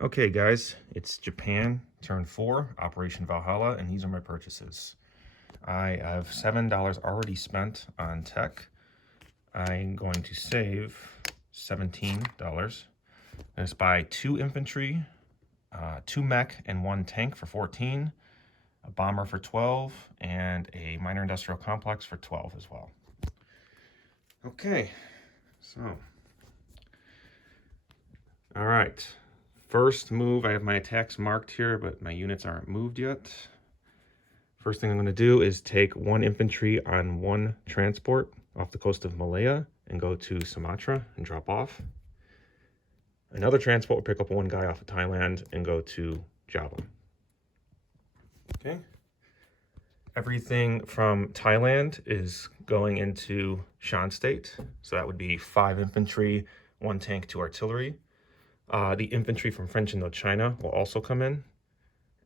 Okay, guys, it's Japan, turn 4, Operation Valhalla, and these are my purchases. I have $7 already spent on tech. I'm going to save $17. Let's buy 2 infantry, 2 mech, and 1 tank for 14, a bomber for 12, and a minor industrial complex for 12 as well. Okay, so, all right. First move, I have my attacks marked here, but my units aren't moved yet. First thing I'm going to do is take 1 infantry on 1 transport off the coast of Malaya and go to Sumatra and drop off. Another transport will pick up 1 guy off of Thailand and go to Java. Okay. Everything from Thailand is going into Shan State. So that would be 5 infantry, 1 tank, 2 artillery. The infantry from French Indochina will also come in.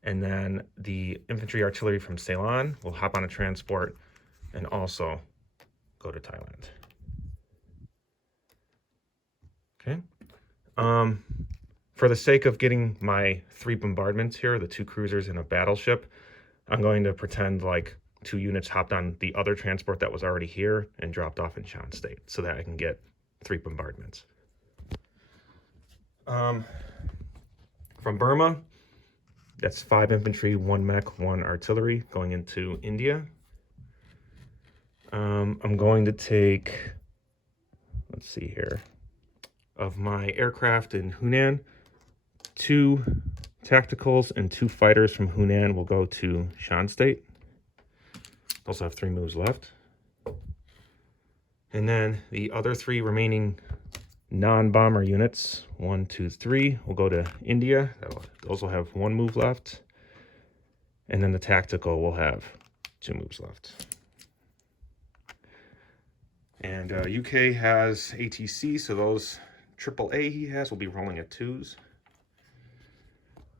And then the infantry artillery from Ceylon will hop on a transport and also go to Thailand. Okay. For the sake of getting my 3 bombardments here, the 2 cruisers and a battleship, I'm going to pretend like 2 units hopped on the other transport that was already here and dropped off in Shan State so that I can get 3 bombardments. From Burma, that's 5 infantry, 1 mech, 1 artillery going into India. I'm going to take, let's see here, of my aircraft in Hunan, 2 tacticals and 2 fighters from Hunan will go to Shan State. Also have 3 moves left. And then the other 3 remaining non-bomber units, 1, 2, 3, will go to India. Those will have 1 move left. And then the tactical will have 2 moves left. And UK has ATC, so those AAA he has will be rolling at 2s.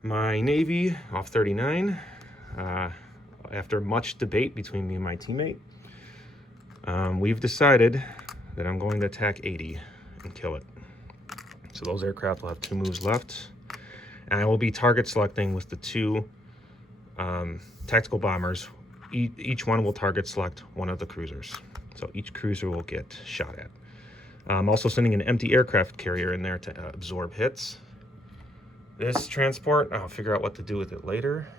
My Navy, off 39, after much debate between me and my teammate, we've decided that I'm going to attack 80 and kill it. So those aircraft will have 2 moves left. And I will be target selecting with the 2 tactical bombers. Each one will target select 1 of the cruisers. So each cruiser will get shot at. I'm also sending an empty aircraft carrier in there to absorb hits. This transport, I'll figure out what to do with it later.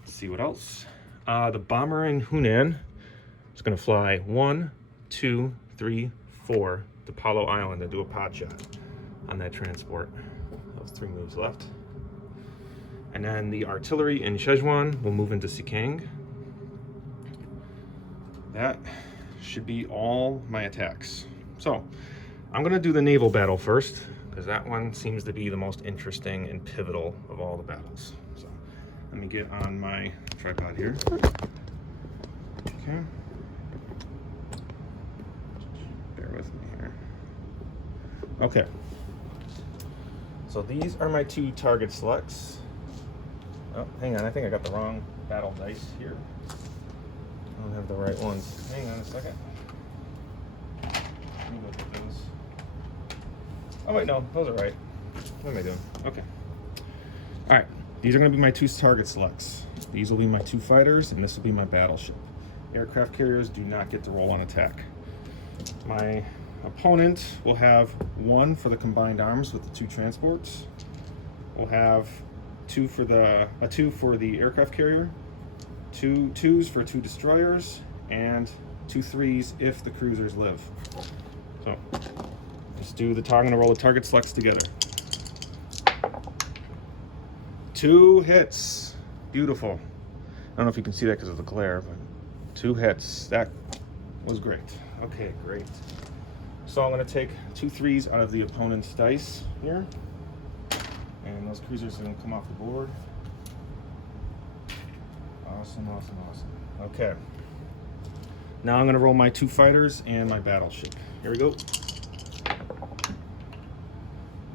Let's see what else. The bomber in Hunan is going to fly 1, 2, 3, 4 to Palo Island and do a pot shot on that transport. Those 3 moves left. And then the artillery in Szechuan will move into Sikang. That should be all my attacks. So I'm going to do the naval battle first, because that one seems to be the most interesting and pivotal of all the battles. So let me get on my tripod here. Okay. Bear with me here. Okay. So these are my 2 target selects. Oh, hang on, I think I got the wrong battle dice here. I don't have the right ones. Hang on a second. Let me look at those. Oh wait, no, those are right. What am I doing? Okay. All right, these are gonna be my 2 target selects. These will be my 2 fighters, and this will be my battleship. Aircraft carriers do not get to roll on attack. My opponent will have 1 for the combined arms with the 2 transports. We'll have 2 for the aircraft carrier, 2 2s for 2 destroyers, and 2 3s if the cruisers live. So let's do the target. I'm gonna roll the target selects together. 2 hits. Beautiful. I don't know if you can see that because of the glare, but 2 hits. That was great. Okay, great. So I'm gonna take 2 3s out of the opponent's dice here. And those cruisers are gonna come off the board. Awesome, awesome, awesome. Okay. Now I'm gonna roll my 2 fighters and my battleship. Here we go.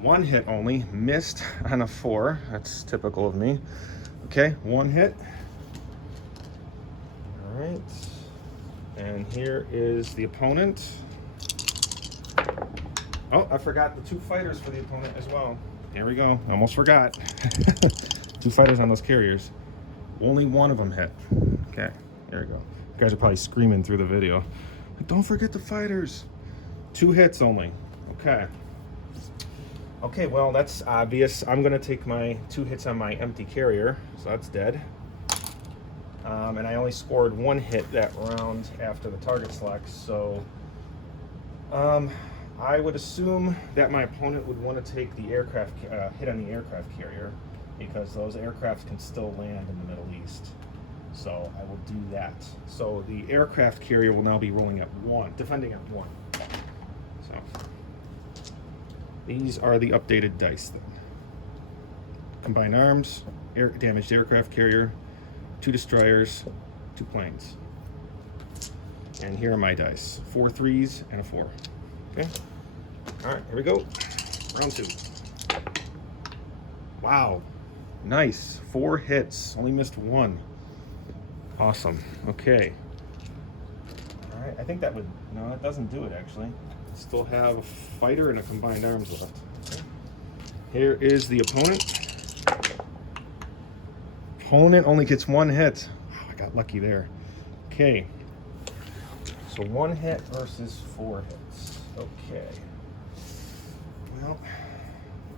1 hit only, missed on a 4. That's typical of me. Okay, 1 hit. All right. And here is the opponent. Oh, I forgot the 2 fighters for the opponent as well. There we go. Almost forgot. 2 fighters on those carriers. Only one of them hit. Okay, there we go. You guys are probably screaming through the video. But don't forget the fighters. 2 hits only. Okay. Okay, well, that's obvious. I'm going to take my 2 hits on my empty carrier, so that's dead. And I only scored 1 hit that round after the target select, so I would assume that my opponent would want to take the aircraft hit on the aircraft carrier, because those aircraft can still land in the Middle East. So I will do that. So the aircraft carrier will now be rolling at 1, defending at 1. So these are the updated dice then. Combined arms, damaged aircraft carrier, 2 destroyers, 2 planes. And here are my dice. 4 3s and a 4. Okay. All right, here we go. Round 2. Wow. Nice. 4 hits. Only missed 1. Awesome. Okay. All right. I think that would... No, that doesn't do it, actually. Still have a fighter and a combined arms left. Okay. Here is the opponent. Opponent only gets 1 hit. Oh, I got lucky there. Okay. So 1 hit versus 4 hits. Okay. Well,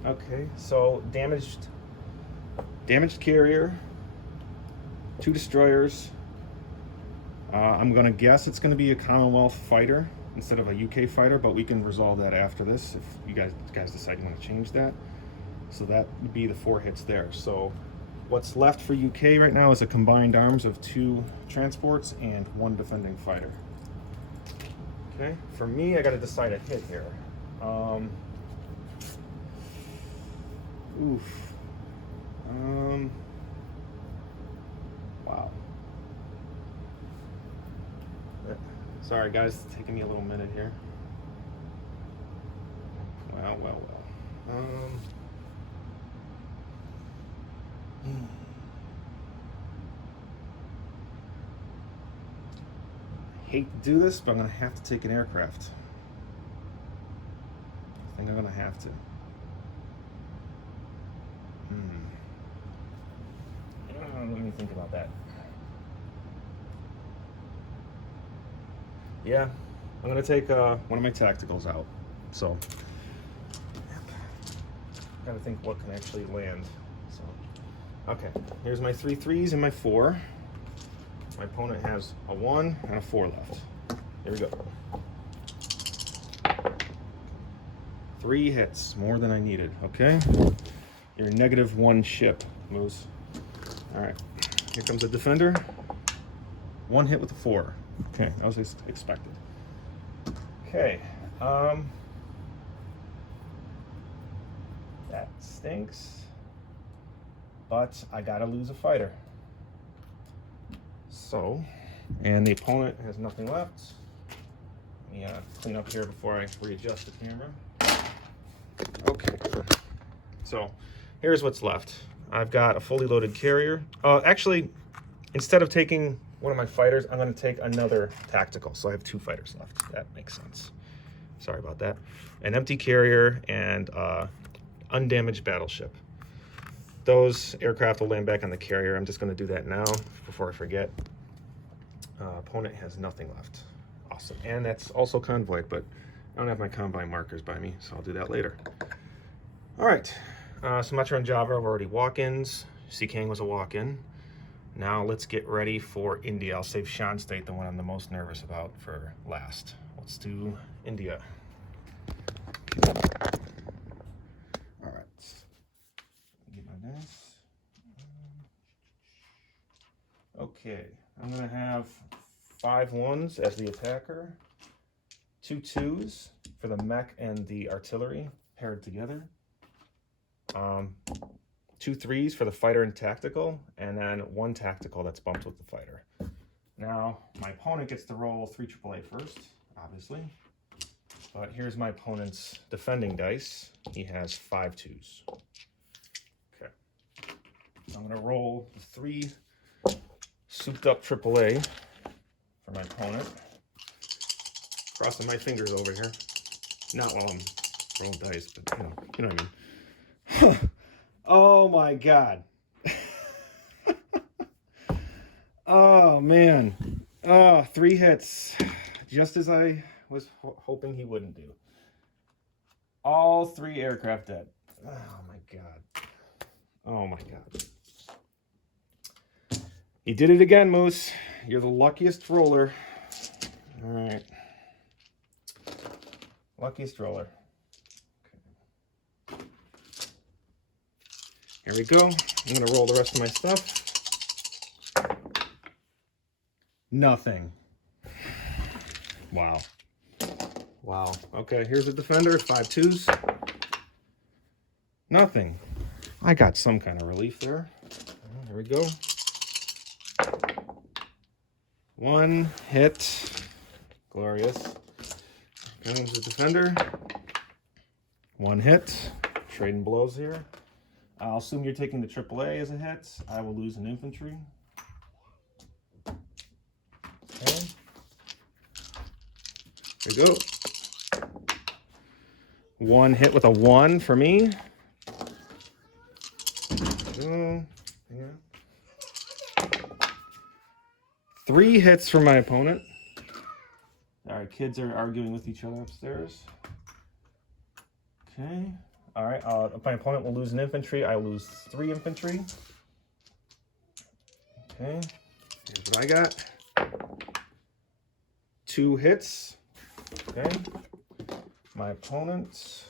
okay. So damaged carrier, 2 destroyers. I'm gonna guess it's gonna be a Commonwealth fighter instead of a UK fighter, but we can resolve that after this if you guys decide you want to change that. So that would be the 4 hits there. So what's left for UK right now is a combined arms of 2 transports and 1 defending fighter. Okay, for me, I got to decide a hit here. Wow. Sorry, guys, it's taking me a little minute here. Well. Hate to do this, but I'm gonna have to take an aircraft. I think I'm gonna have to. Let me think about that. Yeah, I'm gonna take one of my tacticals out. So, gotta think what can actually land. So, okay, here's my 3 3s and my 4. My opponent has a 1 and a 4 left. Here we go. 3 hits, more than I needed, okay? You're -1 ship, Moose. All right, here comes the defender. 1 hit with a 4. Okay, that was expected. Okay, that stinks, but I gotta lose a fighter. So, and the opponent has nothing left. Let me clean up here before I readjust the camera. Okay, so here's what's left. I've got a fully loaded carrier. Actually, instead of taking one of my fighters, I'm going to take another tactical. So I have 2 fighters left. That makes sense. Sorry about that. An empty carrier and undamaged battleship. Those aircraft will land back on the carrier. I'm just going to do that now before I forget. Opponent has nothing left. Awesome. And that's also convoyed, but I don't have my combine markers by me, so I'll do that later. All right. Sumatra and Java are already walk-ins. Seakang was a walk-in. Now let's get ready for India. I'll save Shan State, the one I'm the most nervous about, for last. Let's do India. All right. Get my dice. Okay, I'm gonna have 5 1s as the attacker, 2 2s for the mech and the artillery paired together, 2 3s for the fighter and tactical, and then 1 tactical that's bumped with the fighter. Now, my opponent gets to roll 3 AAA first, obviously. But here's my opponent's defending dice. He has 5 2s. Okay. So I'm going to roll the 3 souped up AAA for my opponent. Crossing my fingers over here. Not while I'm rolling dice, but you know what I mean. Oh my God. Oh man. Oh, 3 hits. Just as I was hoping he wouldn't do. All 3 aircraft dead. Oh my God. Oh my God. He did it again, Moose. You're the luckiest roller. All right. Luckiest roller. Okay. Here we go. I'm going to roll the rest of my stuff. Nothing. Wow. Wow. Okay, here's a defender. 5 2s. Nothing. I got some kind of relief there. Here we go. 1 hit. Glorious. Comes the defender. 1 hit. Trading blows here. I'll assume you're taking the AAA as a hit. I will lose an infantry. Okay. Here we go. 1 hit with a 1 for me. Yeah. 3 hits for my opponent. All right, kids are arguing with each other upstairs. Okay. All right, my opponent will lose an infantry. I lose 3 infantry. Okay. Here's what I got. 2 hits. Okay. My opponent.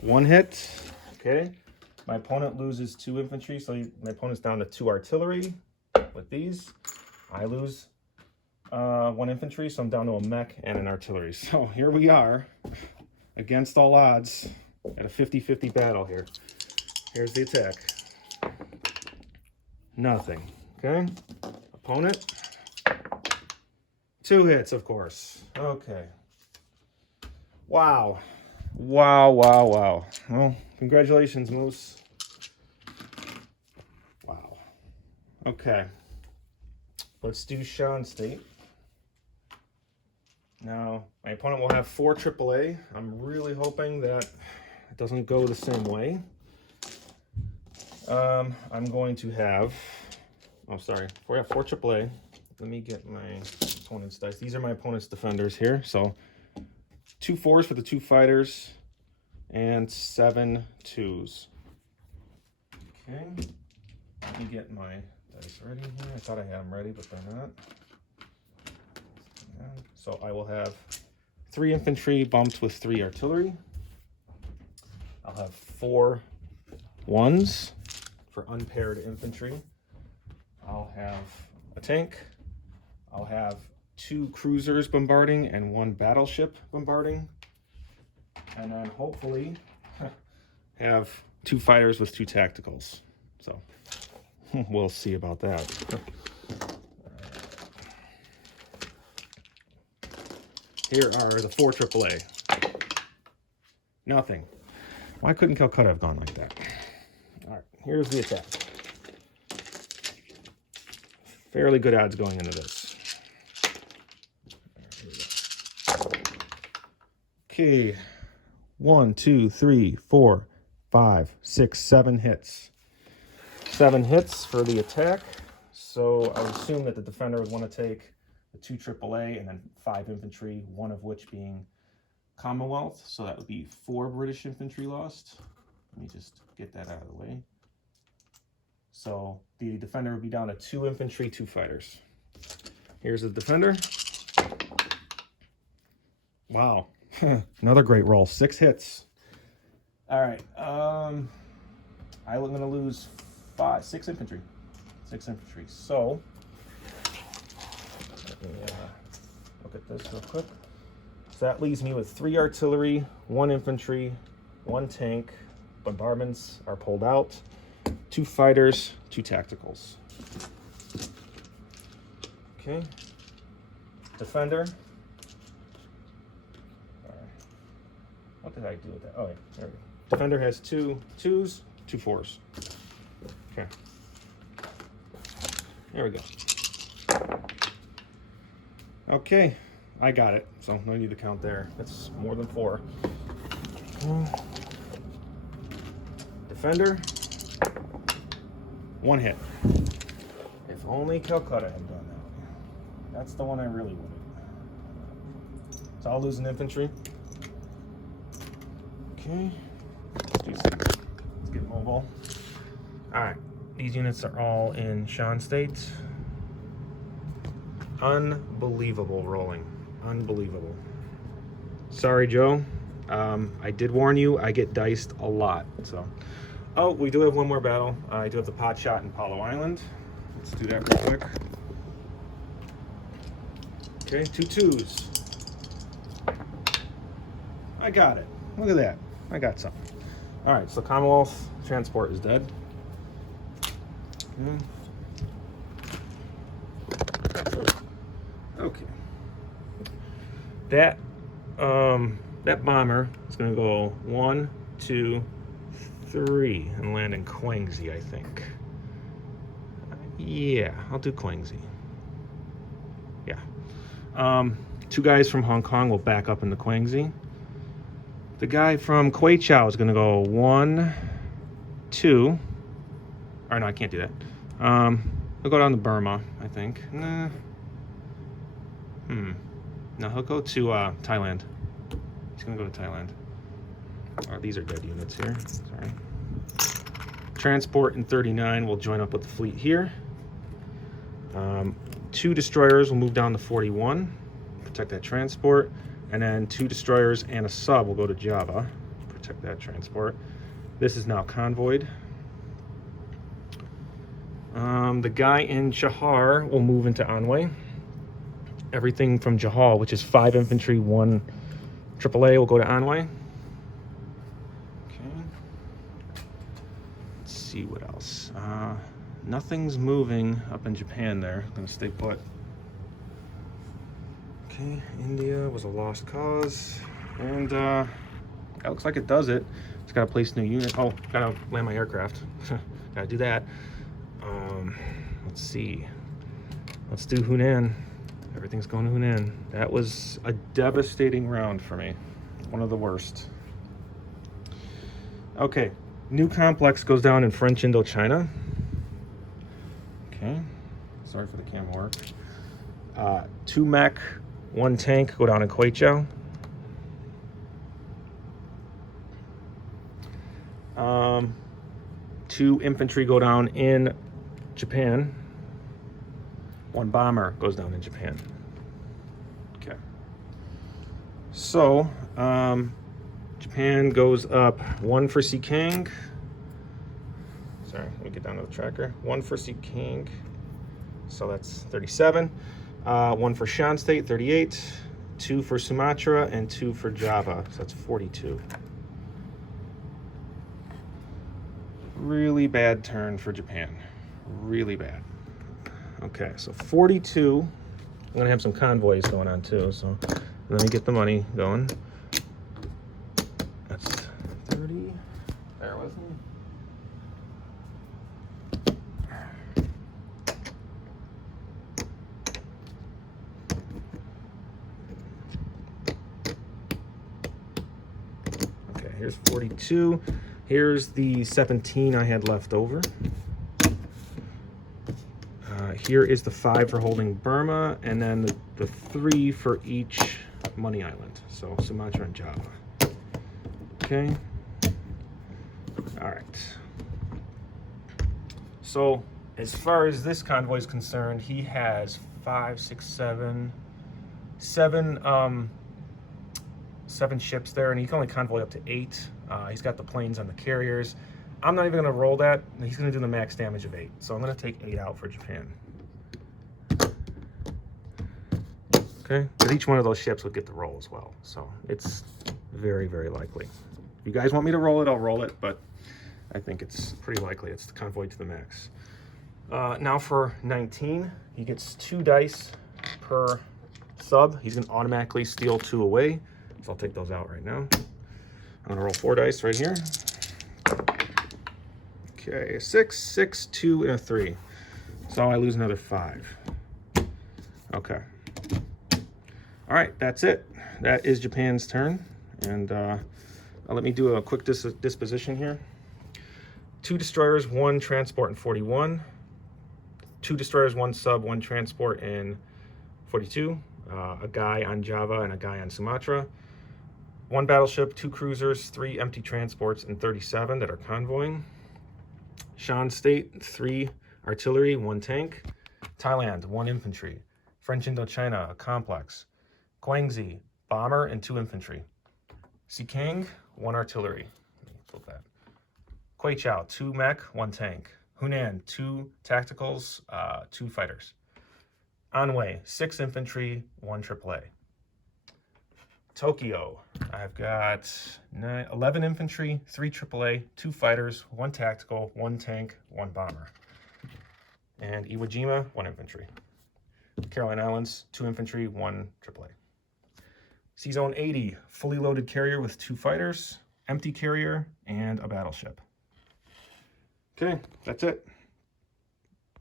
1 hit. Okay. My opponent loses 2 infantry, so my opponent's down to 2 artillery with these. I lose 1 infantry, so I'm down to a mech and an artillery. So here we are, against all odds, at a 50-50 battle here. Here's the attack. Nothing. Okay. Opponent. 2 hits, of course. Okay. Wow. Wow, wow, wow. Well, congratulations, Moose. Wow. Okay. Let's do Sean State. Now, my opponent will have 4 AAA. I'm really hoping that it doesn't go the same way. I'm going to have... Oh, sorry. We have 4 AAA. Let me get my opponent's dice. These are my opponent's defenders here. So 2 4s for the 2 fighters and 7 2s. Okay. Let me get my dice ready here. I thought I had them ready, but they're not. So I will have 3 infantry bumped with 3 artillery. I'll have 4 1s for unpaired infantry. I'll have a tank. I'll have 2 cruisers bombarding and 1 battleship bombarding. And then hopefully have 2 fighters with 2 tacticals. So we'll see about that. Here are the 4 AAA. Nothing. Why couldn't Calcutta have gone like that? All right, here's the attack. Fairly good odds going into this. Okay, 1, 2, 3, 4, 5, 6, 7 hits. 7 hits for the attack. So I would assume that the defender would want to take the 2 AAA and then 5 infantry, 1 of which being Commonwealth. So that would be 4 British infantry lost. Let me just get that out of the way. So the defender would be down to 2 infantry, 2 fighters. Here's the defender. Wow. Another great roll. 6 hits. All right. I'm going to lose 6 infantry. 6 infantry. So let me look at this real quick. So that leaves me with 3 artillery, 1 infantry, 1 tank. Bombardments are pulled out. 2 fighters, 2 tacticals. Okay. Defender. What did I do with that? Oh, yeah, there we go. Defender has 2 2s, 2 4s. Okay. There we go. Okay, I got it. So no need to count there. That's more than 4. Defender. 1 hit. If only Calcutta had done that. That's the one I really wanted. So I'll lose an infantry. Okay. Let's get mobile. Alright. These units are all in Shan state. Unbelievable rolling. Unbelievable. Sorry, Joe. I did warn you, I get diced a lot. So, oh, we do have one more battle. I do have the pot shot in Palo Island. Let's do that real quick. Okay, 2 2s. I got it. Look at that. I got something. All right, so Commonwealth transport is dead. Okay. That bomber is going to go 1, 2, 3 and land in Quangzi, I think. Yeah, I'll do Quangzi. Yeah. 2 guys from Hong Kong will back up into Quangzi. The guy from Kweichow is going to go 1, 2. Or no, I can't do that. He'll go down to Burma, I think. Nah. No, he'll go to Thailand. He's going to go to Thailand. Oh, these are dead units here. Sorry. Transport in 39 will join up with the fleet here. 2 destroyers will move down to 41, protect that transport. And then 2 destroyers and a sub will go to Java, protect that transport. This is now convoyed. The guy in Chahar will move into Anhui. Everything from Jahal, which is 5 infantry, 1 AAA, will go to Anhui. Okay. Let's see what else. Nothing's moving up in Japan there. I'm gonna stay put. Okay, India was a lost cause. And that looks like it does it. Just gotta place new unit. Oh, gotta land my aircraft. Gotta do that. Let's see. Let's do Hunan. Everything's going to Hunan. That was a devastating round for me. One of the worst. Okay, new complex goes down in French Indochina. Okay, sorry for the camera work. 2 mech, 1 tank go down in Kweichow. 2 infantry go down in Japan. 1 bomber goes down in Japan. Okay. So, Japan goes up 1 for Sikang. Sorry, let me get down to the tracker. 1 for Sikang. So that's 37. 1 for Shan State, 38. 2 for Sumatra, and 2 for Java. So that's 42. Really bad turn for Japan. Really bad. Okay, so 42. I'm gonna have some convoys going on too, so let me get the money going. That's 30. Bear with me. Okay, here's 42. Here's the 17 I had left over. Here is the 5 for holding Burma, and then the 3 for each money island. So Sumatra and Java. Okay. All right. So as far as this convoy is concerned, he has 5, 6, 7 ships there, and he can only convoy up to 8. He's got the planes on the carriers. I'm not even going to roll that. He's going to do the max damage of 8. So I'm going to take 8 out for Japan. Okay, because each one of those ships would get the roll as well. So it's very, very likely. If you guys want me to roll it, I'll roll it, but I think it's pretty likely it's the convoy to the max. Now for 19, he gets 2 dice per sub. He's going to automatically steal 2 away. So I'll take those out right now. I'm going to roll 4 dice right here. Okay, 6, 6, 2, and a 3. So I lose another 5. Okay. All right, that's it. That is Japan's turn. And, Let me do a quick disposition here. 2 destroyers, 1 transport in 41. 2 destroyers, 1 sub, 1 transport in 42. A guy on Java and a guy on Sumatra. 1 battleship, 2 cruisers, 3 empty transports, and 37 that are convoying. Shan State, 3 artillery, 1 tank. Thailand, 1 infantry. French Indochina, a complex. Guangxi, bomber and 2 infantry. Sikang, 1 artillery. Let me flip that. Kwaichao, 2 mech, 1 tank. Hunan, 2 tacticals, 2 fighters. Anhui, 6 infantry, 1 AAA. Tokyo, I've got 11 infantry, 3 AAA, 2 fighters, 1 tactical, 1 tank, 1 bomber. And Iwo Jima, 1 infantry. Caroline Islands, 2 infantry, 1 AAA. C-Zone 80, fully loaded carrier with 2 fighters, empty carrier, and a battleship. Okay, that's it.